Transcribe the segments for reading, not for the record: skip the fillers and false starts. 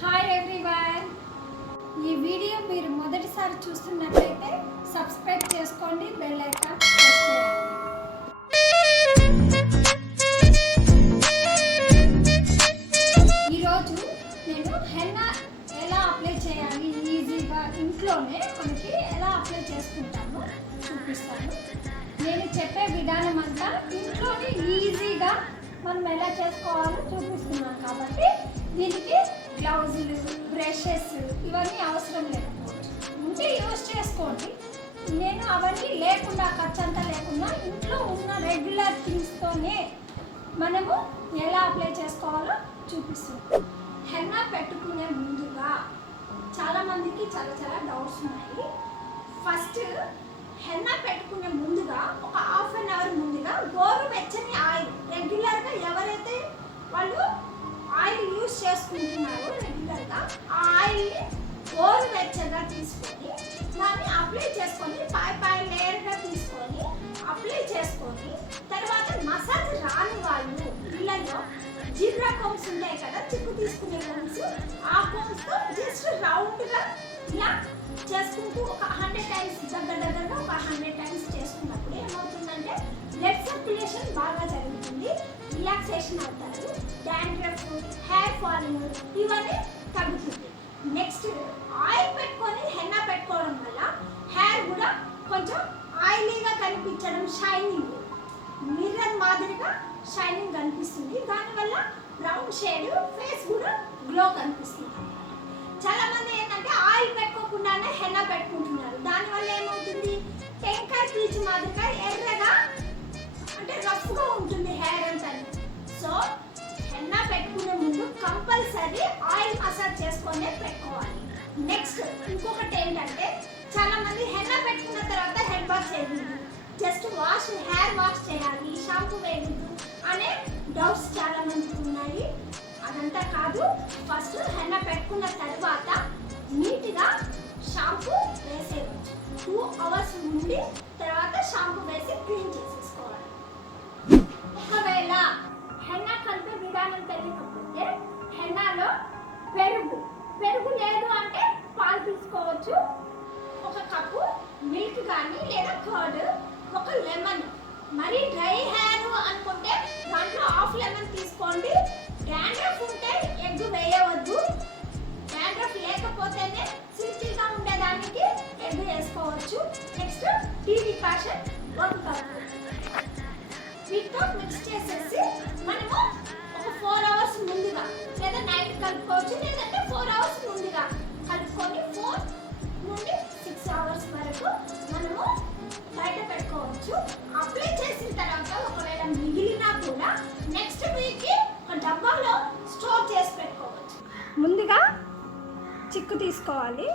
Hi everyone. ఈ video మీరు మొదటిసారి చూస్తున్నట్లయితే సబ్స్క్రైబ్ చేసుకోండి, బెల్ ఐకాన్ ప్రెస్ చేయండి. ఈరోజు నేను హెన్నా ఎలా అప్లై చేయాలి ఈజీగా ఇంట్లోనే మనకి ఎలా అప్లై చేసుకుంటామో చూపిస్తాను. నేను చెప్పే విధానం అంతా ఇంట్లోనే ఈజీగా మనం ఎలా చేసుకోవాలో చూపిస్తున్నాను కాబట్టి దీనికి గ్లౌజులు, బ్రషెస్ ఇవన్నీ అవసరం లేకపోవచ్చు. ఉంటే యూజ్ చేసుకోండి. నేను అవన్నీ లేకుండా ఖర్చంతా లేకుండా ఇంట్లో ఉన్న రెగ్యులర్ థింగ్స్తోనే మనము ఎలా అప్లై చేసుకోవాలో చూపిస్తున్నాం. హెన్నా పెట్టుకునే ముందుగా చాలామందికి చాలా డౌట్స్ ఉన్నాయి. ఫస్ట్ హెన్నా పెట్టుకునే ముందుగా ఒక హాఫ్ అన్ అవర్ ముందుగా గోరువెచ్చని ఆయిల్, రెగ్యులర్గా ఎవరైతే వాళ్ళు ఆయిల్ యూజ్ చేసుకుంటున్నారో రెగ్యులర్గా ఆ ఆయిల్ని గోరువెచ్చగా తీసుకొని దాన్ని అప్లై చేసుకొని పై లేయర్గా తీసుకొని అప్లై చేసుకొని తర్వాత మసాజ్ రాని వాళ్ళు ఇళ్ళల్లో జీబ్రా కోమ్స్ ఉంటాయి కదా, చిక్కు తీసుకునే కోమ్స్, ఆ కోమ్స్తో జస్ట్ రౌండ్గా ఇలా చేసుకుంటూ ఒక 100 టైమ్స్ దగ్గరగా ఒక 100 టైమ్స్ చేసుకున్నప్పుడు ఏమవుతుందంటే బ్లడ్ సర్క్యులేషన్ బాగా జరుగుతుంది, రిలాక్సేషన్ అవుతారు, డాండ్రఫ్, హెయిర్ ఫాలింగ్ ఇవన్నీ తగ్గుతుంది. నెక్స్ట్ ఆయిల్ పెట్టుకొని హెన్నా పెట్టుకోవడం వల్ల హెయిర్ కూడా కొంచెం ఆయిలీగా కనిపించడం, షైనింగ్ మిర్రర్ మాదిరిగా షైనింగ్ కనిపిస్తుంది. దానివల్ల బ్రౌన్ షేడ్ ఫేస్ కూడా గ్లో కనిపిస్తుంది. చాలా మంది ఏంటంటే ఆయిల్ పెట్టుకోకుండానే హెన్నా పెట్టుకుంటున్నారు. దానివల్ల ఏమవుతుంది, టెంకాయ పీచు మాదిరిగా ఎర్రగా అంటే రఫ్గా ఉంటుంది హెయిర్ అంతా. సో హెన్నా పెట్టుకునే ముందు కంపల్సరీ ఆయిల్ మసాజ్ చేసుకొని పెట్టుకోవాలి. నెక్స్ట్ ఇంకొకటి ఏంటంటే చాలా మంది హెన్నా పెట్టుకున్న తర్వాత హెడ్ వాష్ చేయకూడదు, జస్ట్ హెయిర్ వాష్ చేయాలి, షాంపూ వేయకూడదు అనే డౌట్స్ చాలా మందికి ఉన్నాయి. అదంతా కాదు. ఫస్ట్ హెన్నా పెట్టుకున్న తర్వాత నీట్గా షాంపూ వేసేయచ్చు. 2 అవర్స్ నుండి తర్వాత షాంపూ వేసి క్లీన్ చేసేసుకోవాలి. ఒకవేళ హెన్నా కలిపే విధానం తెలియకపోతే హెన్నాలో పెరుగు లేదు అంటే పాలు తీసుకోవచ్చు. ఒక కప్పు మిల్క్ కానీ లేదా కర్డ్, ఒక లెమన్. మరి డ్రై హెయిర్ అనుకుంటే దాంట్లో హాఫ్ లెమన్ తీసుకోండి. డాండ్రఫ్ ఉంటే ఎగ్ వేయవద్దు. డాండ్రఫ్ లేకపోతేనే సిల్కీగా ఉండేదానికి ఎగ్ వేసుకోవచ్చు. నెక్స్ట్ టీ డికాషన్ 1 కప్ వీటితో మిక్స్ చేసేసి మనము ఒక 4 అవర్స్ ముందుగా లేదా నైట్ కలుపుకోవచ్చు, లేదంటే 4 అవర్స్ ముందుగా కలుపుకొని 4 నుండి 6 అవర్స్ వరకు మనము బయట పెట్టుకోవచ్చు. అప్లై చేసిన తర్వాత ఒకవేళ మిగిలినా కూడా నెక్స్ట్ వీక్కి ఒక డబ్బాలో స్టోర్ చేసి పెట్టుకోవచ్చు. ముందుగా చిక్కు తీసుకోవాలి.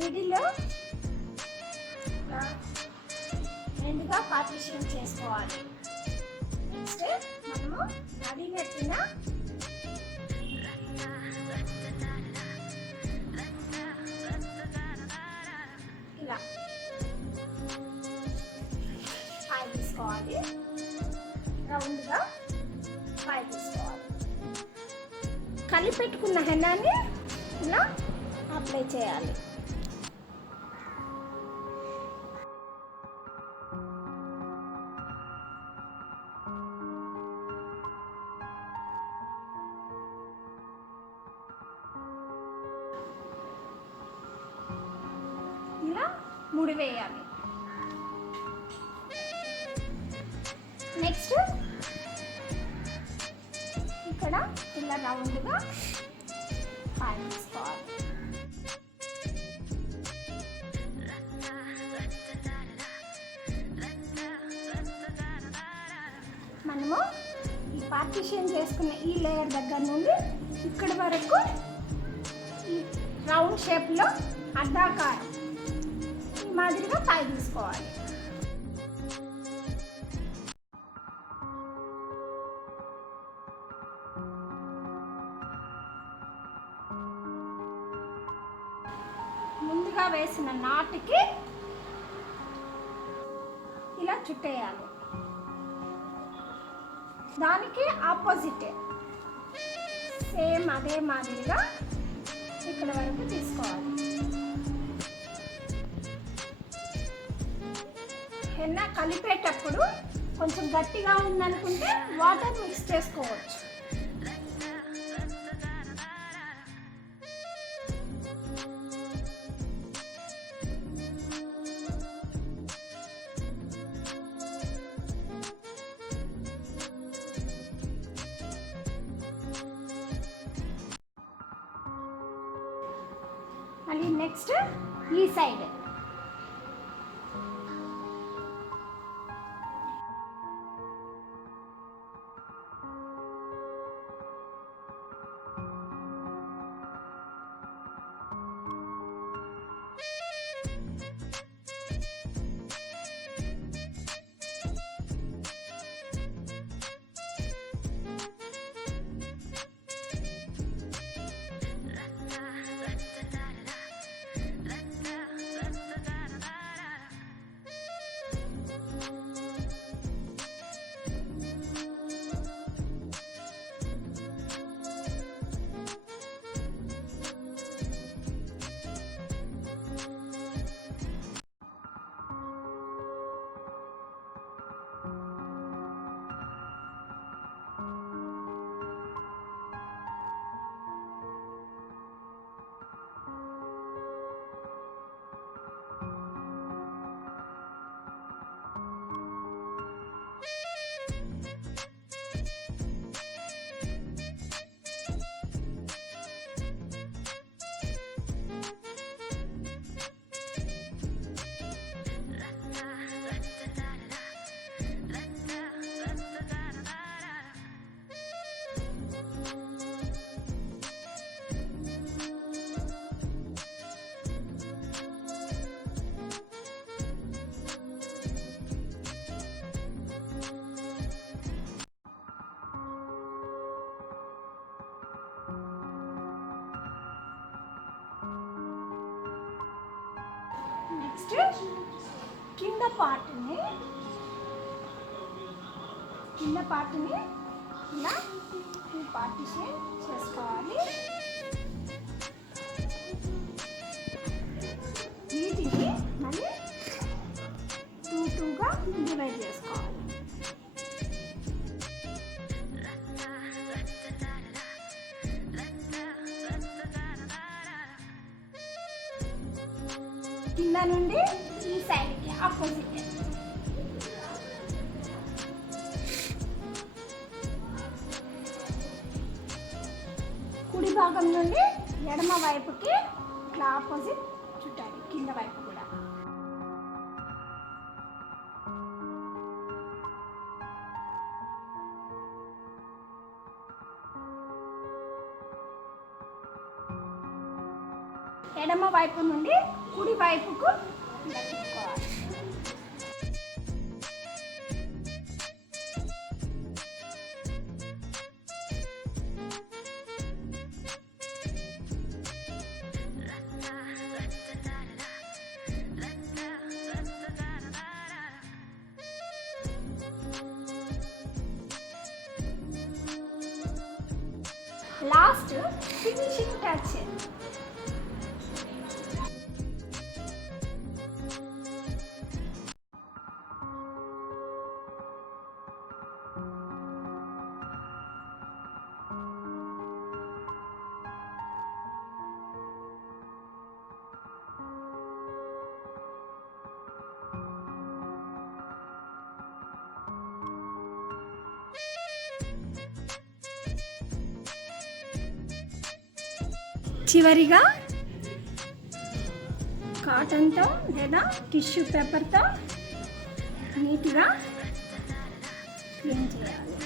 మిడిల్లో రెండుగా పార్టిషన్ చేసుకోవాలి. నెక్స్ట్ మనము అడిగెట్టిన ఇలా పై తీసుకోవాలి, రౌండ్గా పై తీసుకోవాలి. కలిపెట్టుకున్న హెన్నాని ఇలా అప్లై చేయాలి. ఇలా ముడి వేయాలి. నెక్స్ట్ ఇక్కడ ఇలా రౌండ్గా పైన తీసుకోవాలి. మనము ఈ పార్టిషన్ చేసుకున్న ఈ లేయర్ దగ్గర నుండి ఇక్కడ వరకు ఈ రౌండ్ షేప్లో అడ్డాకారం ఈ మాదిరిగా పై తీసుకోవాలి. ముందుగా వేసిన నాటుకి ఇలా చుట్టేయాలి. దానికి ఆపోజిటే సేమ్ అదే మాదిరిగా ఇక్కడ వరకు తీసుకోవాలి. హెన్నా కలిపేటప్పుడు కొంచెం గట్టిగా ఉందనుకుంటే వాటర్ మిక్స్ చేసుకోవచ్చు. మళ్ళీ నెక్స్ట్ ఈ సైడ్ నెక్స్ట్ కింద పార్ట్ని ఇలా టూ పార్టిషన్ చేసుకోవాలి. వీటిని మళ్ళీ టూగా డివైడ్ చేసుకోవాలి. కింద నుండి ఈ సైడ్కి ఆపోజిట్ కుడి భాగం నుండి ఎడమ వైపుకి ఇట్లా ఆపోజిట్ చుట్టాలి. కింద వైపు కూడా ఎడమ వైపు నుండి కుడి వైపుకు తిప్పుకోవాలి. Last finishing touch. చివరిగా కాటన్తో లేదా టిష్యూ పేపర్తో నీట్గా క్లీన్ చేయాలి.